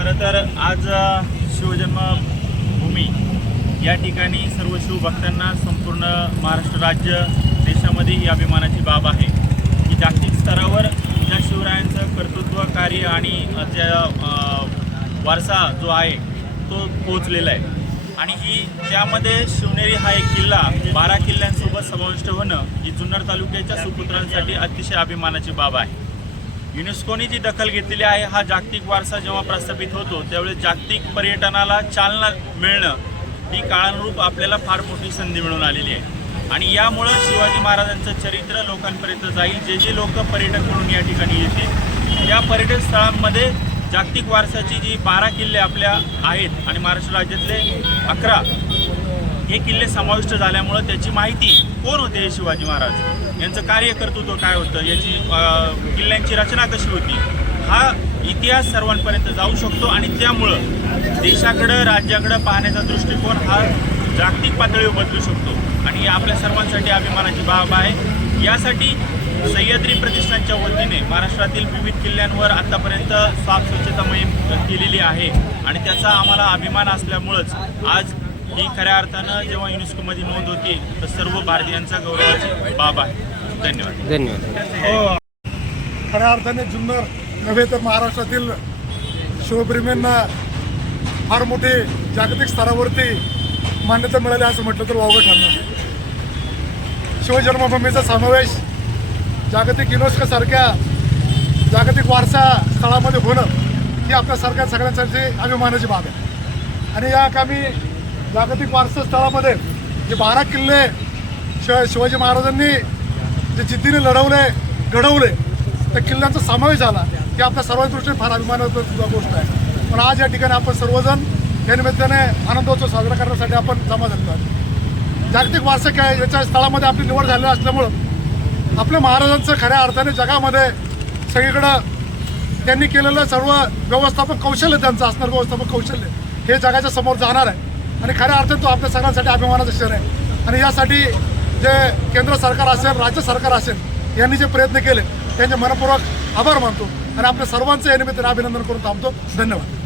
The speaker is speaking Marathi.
खरं तर आज शिवजन्मभूमी या ठिकाणी सर्व शिवभक्तांना संपूर्ण महाराष्ट्र राज्य देशामध्ये ही अभिमानाची बाब आहे. की जागतिक स्तरावर ज्या शिवरायांचं कर्तृत्व कार्य आणि ज्या त्या वारसा जो आहे तो पोचलेला आहे. आणि ही त्यामध्ये शिवनेरी हा एक किल्ला बारा किल्ल्यांसोबत समाविष्ट होणं ही जुन्नर तालुक्याच्या सुपुत्रांसाठी अतिशय अभिमानाची बाब आहे. युनेस्कोने जी दखल घेतलेली आहे हा जागतिक वारसा जेव्हा प्रस्थापित होतो त्यावेळेस जागतिक पर्यटनाला चालना मिळणं ही काळानुरूप आपल्याला फार मोठी संधी मिळून आलेली आहे. आणि यामुळं शिवाजी महाराजांचं चरित्र लोकांपर्यंत जाईल जे जे लोक पर्यटक म्हणून या ठिकाणी येतील या पर्यटन स्थळांमध्ये जागतिक वारसाची जी बारा किल्ले आपल्या आहेत आणि महाराष्ट्र राज्यातले अकरा हे किल्ले समाविष्ट झाल्यामुळं त्याची माहिती कोण होते हे शिवाजी महाराज? यांचं कार्य कर्तृत्व काय होतं? याची किल्ल्यांची रचना कशी होती? हा इतिहास सर्वांपर्यंत जाऊ शकतो आणि त्यामुळं देशाकडं राज्याकडं पाहण्याचा दृष्टिकोन हा जागतिक पातळीवर बदलू शकतो. आणि ही आपल्या सर्वांसाठी अभिमानाची बाब आहे. यासाठी सह्याद्री प्रतिष्ठानच्या वतीने महाराष्ट्रातील विविध किल्ल्यांवर आतापर्यंत साफ स्वच्छता मोहीम केलेली आहे. आणि त्याचा आम्हाला अभिमान असल्यामुळंच आज ही खऱ्या अर्थानं जेव्हा युनेस्कोमध्ये नोंद होती तर सर्व भारतीयांचा गौरवाची बाब आहे. धन्यवाद. धन्यवाद. खऱ्या अर्थाने जुन्नर नव्हे तर महाराष्ट्रातील शिवप्रेमींना फार मोठी जागतिक स्तरावरती मान्यता मिळाली असं म्हटलं तर वावगं ठरणार शिवजन्मभूमीचा समावेश जागतिक युनेस्कोसारख्या जागतिक वारसा स्थळामध्ये होणं ही आपल्या सरकार सगळ्यांसाठी अभिमानाची बाब आहे. आणि या कामी जागतिक वारसा स्थळामध्ये जे बारा किल्ले श शिवाजी महाराजांनी जे जिद्दीने लढवले घडवले त्या किल्ल्यांचा समावेश झाला हे आपल्या सर्वांच्या दृष्टीने फार अभिमानाची गोष्ट आहे. पण आज या ठिकाणी आपण सर्वजण या निमित्ताने आनंदोत्सव साजरा करण्यासाठी आपण जमा झालो जागतिक वारसा काय याच्या स्थळामध्ये आपली निवड झालेली असल्यामुळं आपल्या महाराजांचं खऱ्या अर्थाने जगामध्ये सगळीकडं त्यांनी केलेलं सर्व व्यवस्थापन कौशल्य त्यांचं असणार व्यवस्थापन कौशल्य हे जगाच्या समोर जाणार आहे. आणि खऱ्या अर्थाने तो आपल्या सगळ्यांसाठी अभिमानाचा क्षण आहे. आणि यासाठी जे केंद्र सरकार असेल राज्य सरकार असेल यांनी जे प्रयत्न केले त्यांचे मनपूर्वक आभार मानतो. आणि आपल्या सर्वांचं या निमित्ताने अभिनंदन करून थांबतो. धन्यवाद.